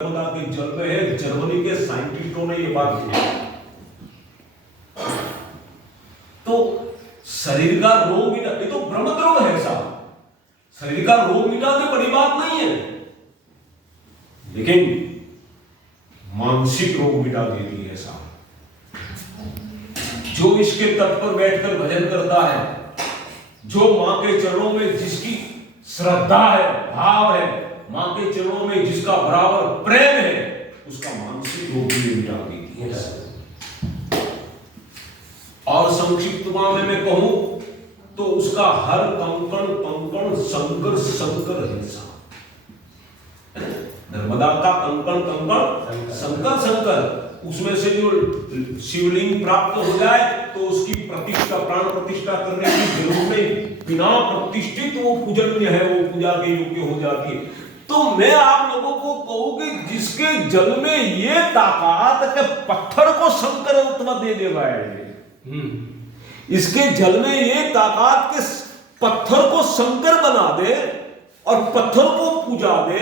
नर्मदा के जल में है। जर्मनी के साइंटिस्टों ने ये बात की। तो शरीर का रोग मिटा, ये तो ब्रह्मद्रोह है साहब। शरीर का रोग मिटा दे बड़ी बात नहीं है, लेकिन मानसिक रोग मिटा देती है साहब। जो इसके तट पर बैठकर भजन करता है, जो मां के चरणों में जिसकी श्रद्धा है, भाव है, मां के चरणों में जिसका बराबर प्रेम है, उसका मानसिक रोग भी मिटा देती है। और संक्षिप्त में मैं कहूं तो उसका हर कंकण कंकण शंकर शंकर है साहब। नर्मदा का कंकण कंकण शंकर शंकर। उसमें से जो शिवलिंग प्राप्त हो जाए तो उसकी प्रतिष्ठा, प्राण प्रतिष्ठा करने की जरूरत नहीं। बिना प्रतिष्ठित वो पूजनीय है, वो पूजा के योग्य हो जाती है। तो मैं आप लोगों को कहूं कि जिसके जल में ये ताकत के पत्थर को शंकर उत्तम दे देगा, इसके जल में ये ताकत के पत्थर को शंकर बना दे और पत्थर को पूजा दे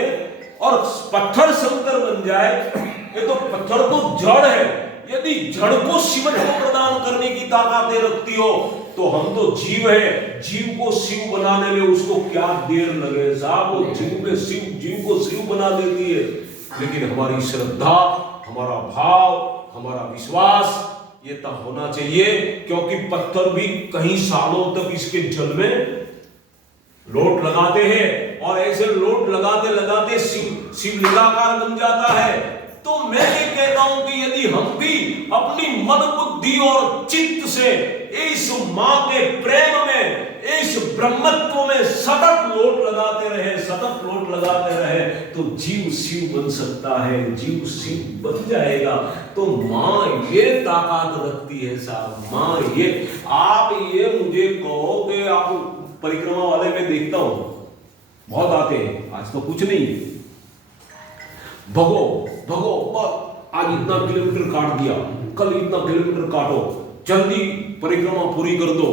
और पत्थर शंकर बन जाए। ये तो पत्थर तो जड़ है। यदि जड़ को शिव को प्रदान करने की ताकत रखती हो तो हम तो जीव है। जीव को शिव बनाने में उसको क्या देर लगे साहब। वो जीव को शिव बना देती है। लेकिन हमारी श्रद्धा, हमारा भाव, हमारा विश्वास ये तब होना चाहिए, क्योंकि पत्थर भी कई सालों तक इसके जल में लोट लगाते हैं और ऐसे लोट लगाते लगाते शिवलिंगाकार बन जाता है। तो मैं ये कहता हूं कि यदि हम भी अपनी मन बुद्धि और चित्त से इस मां के प्रेम में, इस ब्रह्मत्व में सतत लोट लगाते रहे तो जीव शिव बन सकता है, जीव शिव बन जाएगा। तो मां ये ताकत रखती है साहब। मां ये, आप ये मुझे कहो कि आप परिक्रमा वाले में देखता हूं बहुत आते हैं, आज तो कुछ नहीं है। भगो भगो, आज इतना किलोमीटर काट दिया, कल इतना किलोमीटर काटो, जल्दी परिक्रमा पूरी कर दो।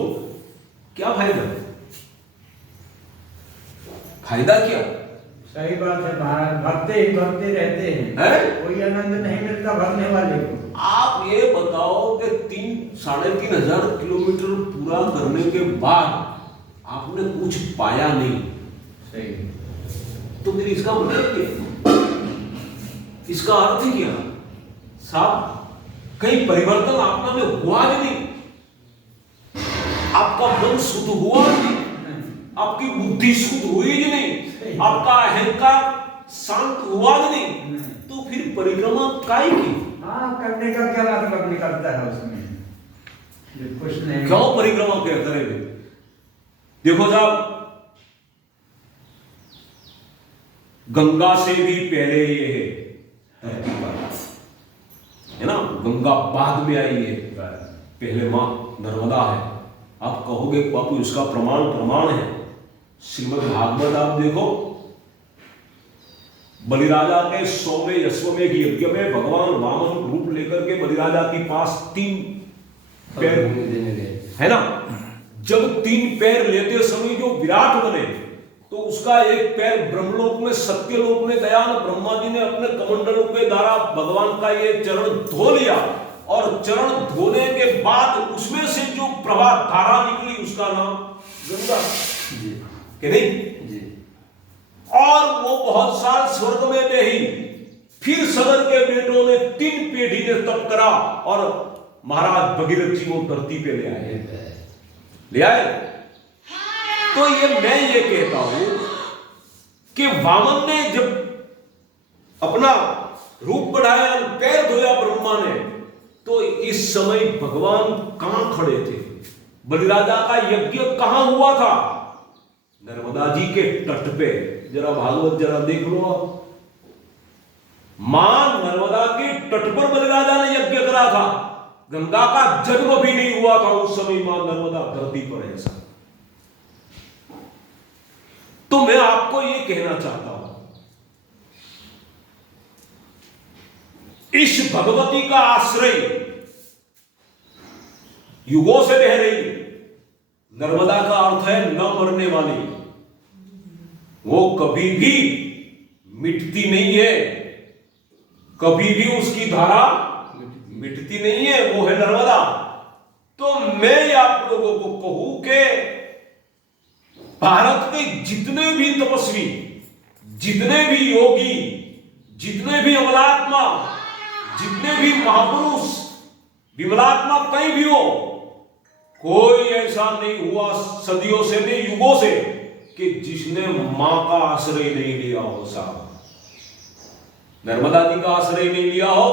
क्या फायदा? फायदा क्या? सही बात है महाराज, भगते ही भगते रहते हैं, कोई आनंद नहीं मिलता भगने वाले को। आप ये बताओ कि 3,500 किलोमीटर पूरा करने के बाद आपने कुछ पाया नहीं, सही, तो फिर इसका मतलब क्या? इसका अर्थ क्या साहब? कहीं परिवर्तन आपका में हुआ नहीं, आपका मन शुद्ध हुआ नहीं, आपकी बुद्धि शुद्ध हुई ही नहीं, आपका अहंकार शांत हुआ नहीं, तो फिर परिक्रमा काहे की? हाँ, करने का क्या मतलब निकलता है उसमें? कुछ नहीं। क्यों परिक्रमा क्या करेंगे? देखो साहब, गंगा से भी पहले ये है धरती पर, है ना। गंगा बाद में आई है, पहले मां नर्मदा है। आप कहोगे बापू इसका प्रमाण है। श्रीमद् भागवत आप देखो, बलिराजा के 100वें अश्वमेध यज्ञ में भगवान वामन रूप लेकर के बलिराजा के पास 3 पैर है ना। जब 3 पैर लेते समय जो विराट बने, तो उसका एक पैर ब्रह्मलोक में, सत्यलोक में गया। ब्रह्मा जी ने अपने कमंडलों के द्वारा भगवान का ये चरण धो लिया और चरण धोने के बाद उसमें से जो प्रवाह धारा निकली उसका नाम गंगा कि नहीं जी। और वो बहुत साल स्वर्ग में ही, फिर सगर के बेटों ने 3 पीढ़ी ने तप करा और महाराज भगीरथ जी वो धरती पे ले आए। तो ये मैं ये कहता हूं कि वामन ने जब अपना रूप बढ़ाया, पैर धोया ब्रह्मा ने, तो इस समय भगवान कहां खड़े थे? बलिराजा का यज्ञ कहां हुआ था? नर्मदा जी के तट पे। जरा भागवत जरा देख लो आप, मां नर्मदा के तट पर बलिराजा ने यज्ञ करा था। गंगा का जन्म भी नहीं हुआ था उस समय, मां नर्मदा धरती पर है ऐसा। तो मैं आपको ये कहना चाहता हूं, इस भगवती का आश्रय युगों से रह रही। नर्मदा का अर्थ है न मरने वाली, वो कभी भी मिटती नहीं है। कभी भी उसकी धारा मिटती नहीं है, वो है नर्मदा। तो मैं आप लोगों को कहूं कि भारत के जितने भी तपस्वी, जितने भी योगी, जितने भी अमलात्मा, जितने भी महापुरुष, विमलात्मा कहीं भी हो, कोई ऐसा नहीं हुआ सदियों से नहीं, युगों से, कि जिसने मां का आश्रय नहीं लिया हो। साहब, नर्मदा जी का आश्रय नहीं लिया हो,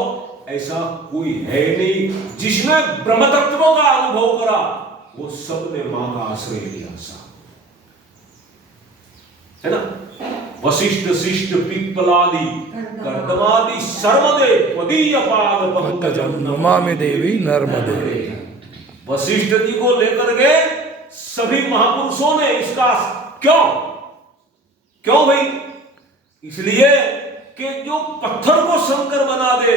ऐसा कोई है नहीं। जिसने ब्रह्म तत्व का अनुभव करा, वो सब ने मां का आश्रय लिया। साहब, है ना? वशिष्ठ शिष्ट पिप्पलादि कर्दमादि सर्वदे त्वदीय पाद पंकजं नमामि देवी नर्मदे। वशिष्ठ जी को लेकर के सभी महापुरुषों ने इसका क्यों भाई? इसलिए कि जो पत्थर को शंकर बना दे,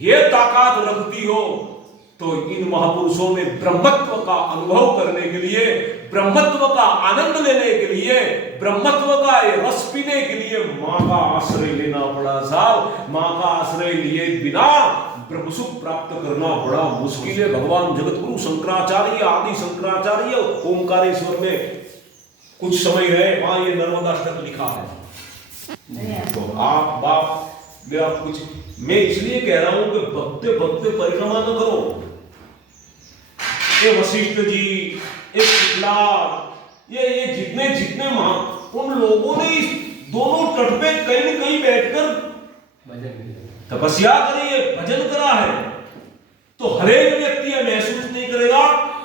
ये ताकत रखती हो, तो इन महापुरुषों ने ब्रह्मत्व का अनुभव करने के लिए, ब्रह्मत्व का आनंद लेने के लिए, ब्रह्मत्व का रस पीने के लिए मां का आश्रय लेना पड़ा। साहब, मां का आश्रय लिए बिना ब्रह्म सुख प्राप्त करना बड़ा मुश्किल है। भगवान जगतगुरु शंकराचार्य, आदि शंकराचार्य ओंकारेश्वर में कुछ समय रहे, वहां ये नर्मदाष्टक लिखा है। तो आप बाप मेरा कुछ, मैं इसलिए कह रहा हूं कि भक्ते भक्ते परिक्रमा न करो। ये वशिष्ठ जी, ये पिपलाद, ये जितने जितने उन लोगों ने इस दोनों तट पे कहीं न कहीं बैठकर तपस्या करी है, भजन करा है। तो हर एक व्यक्ति यह महसूस नहीं करेगा,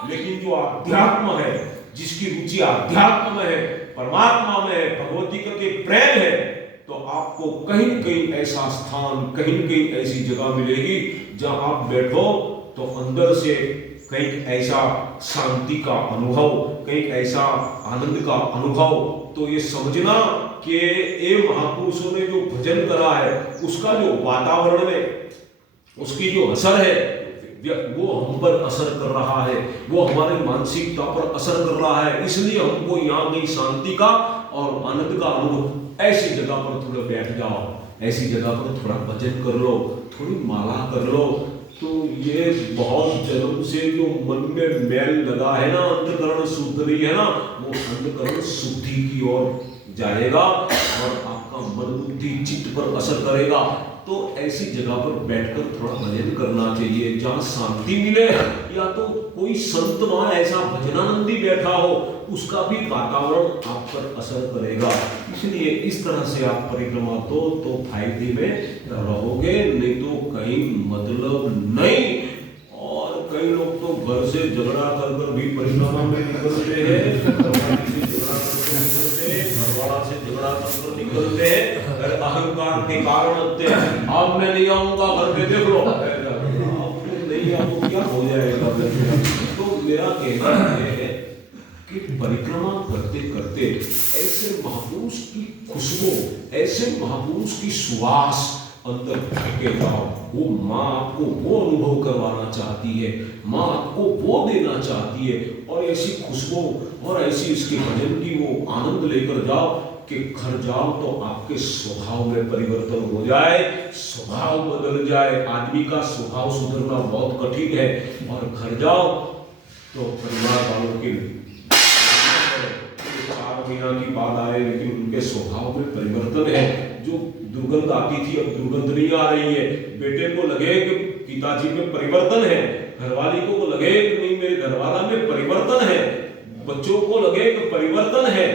लेकिन जो अध्यात्म है, जिसकी रुचि अध्यात्म में है, परमात्मा में है, भगवती के प्रेम है, तो आपको कहीं न कहीं ऐसा स्थान, कहीं न कहीं ऐसी जगह मिलेगी जहां आप बैठो तो अंदर से कहीं ऐसा शांति का अनुभव, कहीं ऐसा आनंद का अनुभव। तो ये समझना कि ये महापुरुषों ने जो भजन करा है, उसका जो वातावरण में उसकी जो असर है, वो हम पर असर कर रहा है, वो हमारे मानसिकता पर असर कर रहा है। इसलिए हमको यहाँ कहीं शांति का और आनंद का अनुभव। ऐसी जगह पर थोड़ा बैठ जाओ, ऐसी जगह पर थोड़ा भजन कर लो, थोड़ी माला कर लो, तो ये बहुत जन्म से जो मन में मैल लगा है ना, अंतकरण शुद्ध नहीं है ना, वो अंतकरण शुद्धि की ओर जाएगा और आपका मन बुद्धि चित्त पर असर करेगा। तो ऐसी जगह पर बैठकर थोड़ा भजन करना चाहिए, जहाँ शांति मिले। या तो कोई संत वहां ऐसा भजनानंदी बैठा हो, उसका भी वातावरण आप पर असर करेगा। इसलिए इस तरह से आप परिक्रमा दो तो फायदे में रहोगे, नहीं तो कहीं मतलब नहीं। और कई लोग तो घर से झगड़ा कर भी परिक्रमा में निकलते हैं, घरवाला से झगड़ा कर निकलते हैं, अहंकार के कारण। अब मैं नहीं आऊंगा, घर पे देख लो, नहीं आपको क्या हो जाएगा। तो मेरा कहना है कि परिक्रमा करते करते ऐसे महापुरुष की खुशबू, ऐसे महापुरुष की सुवास अंदर के जाओ। वो माँ आपको वो अनुभव करवाना चाहती है, माँ आपको वो देना चाहती है, और ऐसी खुशबू और ऐसी इसके भजन की वो आनंद लेकर जाओ कि घर जाओ तो आपके स्वभाव में परिवर्तन हो जाए, स्वभाव बदल जाए। आदमी का स्वभाव सुधरना बहुत कठिन है, और घर जाओ तो परिवार वालों के 4 महीना की बात आए, लेकिन उनके स्वभाव में परिवर्तन है। जो दुर्गंध आती थी अब दुर्गंध नहीं आ रही है। बेटे को लगे कि पिताजी में परिवर्तन है, घरवाली को लगे कि नहीं मेरे घरवाला में परिवर्तन है, बच्चों को लगे कि परिवर्तन है,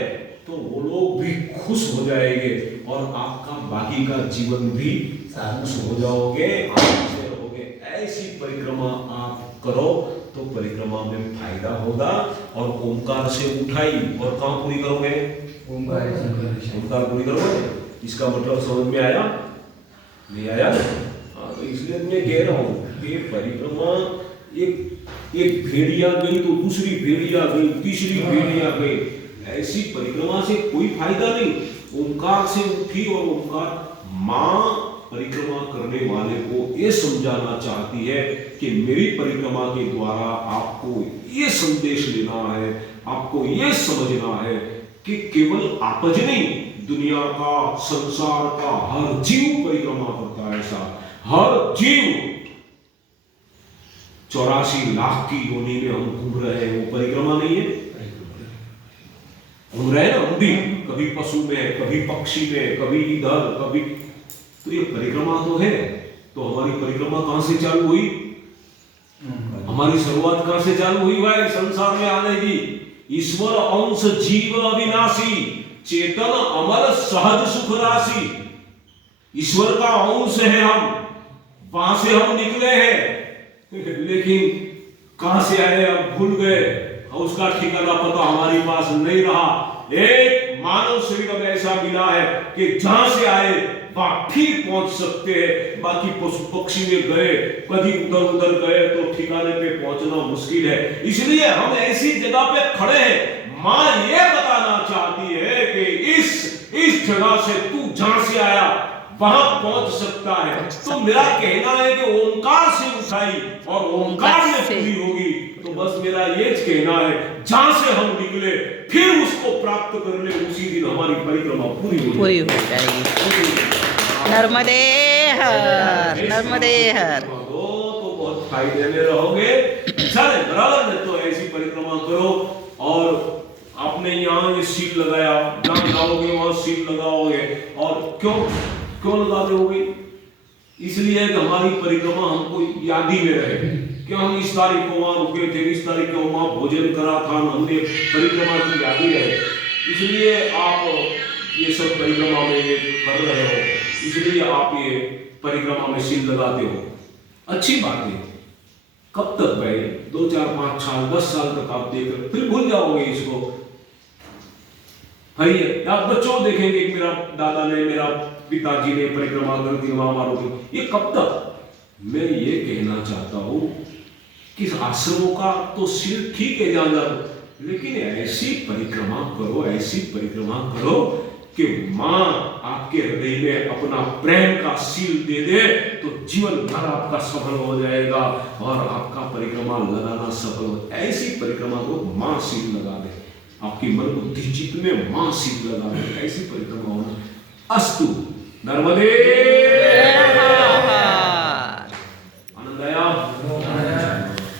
तो वो लोग भी खुश हो जाएंगे और आपका बाकी का जीवन भी खुश हो जाओगे, आनंद से रहोगे। ऐसी परिक्रमा आप करो तो परिक्रमा में फायदा होगा। और ओंकार से उठाई, और कहाँ पूरी करोगे? ओंकार पूरी करोगे। इसका मतलब समझ में आया? नहीं आया? हाँ, तो इसलिए मैं कह रहा हूँ कि परिक्रमा एक भेड़िया गई तो दूसरी भेड़िया गई, तीसरी भेड़िया गई। ऐसी परिक्रमा से कोई फायदा नहीं। ओंकार से उठी, और ओंकार माँ परिक्रमा करने वाले को ये समझाना चाहती है कि मेरी परिक्रमा के द्वारा आपको ये संदेश लेना है, आपको ये समझना है कि केवल आप ही नहीं, दुनिया का, संसार का हर जीव परिक्रमा करता है। ऐसा हर जीव 84 लाख की योनि में हम घूम रहे हैं, वो परिक्रमा नहीं है? घूम रहे हैं ना हम भी, कभी पशु में, कभी पक्षी में, कभी इधर, कभी, तो ये परिक्रमा तो है। तो हमारी परिक्रमा कहां से चालू हुई? हमारी शुरुआत कहां से चालू हुई भाई? संसार में आने की। ईश्वर अंश जीव अविनाशी, चेतन अमर सहज सुख राशि। ईश्वर का अंश है हम, वहां से हम निकले हैं, लेकिन कहां से आए अब भूल गए, उसका ठिकाना पता हमारे पास नहीं रहा। एक मानव शरीर में ऐसा मिला है कि जहां से आए वहां ठीक पहुंच सकते हैं, बाकी पशु पक्षी में गए, कभी उधर उधर गए तो ठिकाने पे पहुंचना मुश्किल है। इसलिए हम ऐसी जगह पे खड़े हैं। मां ये बताना चाहती है कि इस जगह से तू जहां से आया वहां पहुंच सकता है। तो मेरा कहना है कि ओंकार से उठाई और ओंकार में पूरी होगी। तो बस मेरा ये कहना है, जहां से हम निकले फिर उसको प्राप्त कर ले, उसी दिन हमारी परिक्रमा पूरी हो जाएगी। नर्मदे हर, नर्मदे हर। तो बहुत फायदे में रहोगे। चले बराबर है, तो ऐसी परिक्रमा करो। और आपने यहाँ ये सील लगाया, जहां जाओगे वहां सील लगाओगे। और क्यों लगाते होगे? इसलिए कि हमारी परिक्रमा हमको याद ही में रहे कि हम इस तारीख को वहां रुके थे, इस तारीख को वहां भोजन करा था, हमने परिक्रमा की याद ही रहे। इसलिए आप ये सब परिक्रमा में ये कर रहे हो, इसलिए आप ये परिक्रमा में सील लगाते हो। अच्छी बात है। कब तक भाई? 2, 4, 5 साल, 10 साल तक आप देख रहे, फिर भूल जाओगे इसको। आप बच्चों देखेंगे, मेरा दादा ने, मेरा पिताजी ने परिक्रमा कर दी महामारों की, ये कब तक? मैं ये कहना चाहता हूं कि आश्रमों का तो सील ठीक है जाना, लेकिन ऐसी परिक्रमा करो, ऐसी परिक्रमा करो कि मां आपके हृदय में अपना प्रेम का सील दे दे, तो जीवन भर आपका सफल हो जाएगा और आपका परिक्रमा लगाना सफल हो। ऐसी परिक्रमा को मां सील लगा दे, आपकी मन बुद्धि चित्त में मां सील लगा दे, ऐसी परिक्रमा होना। अस्तु। नर्मदे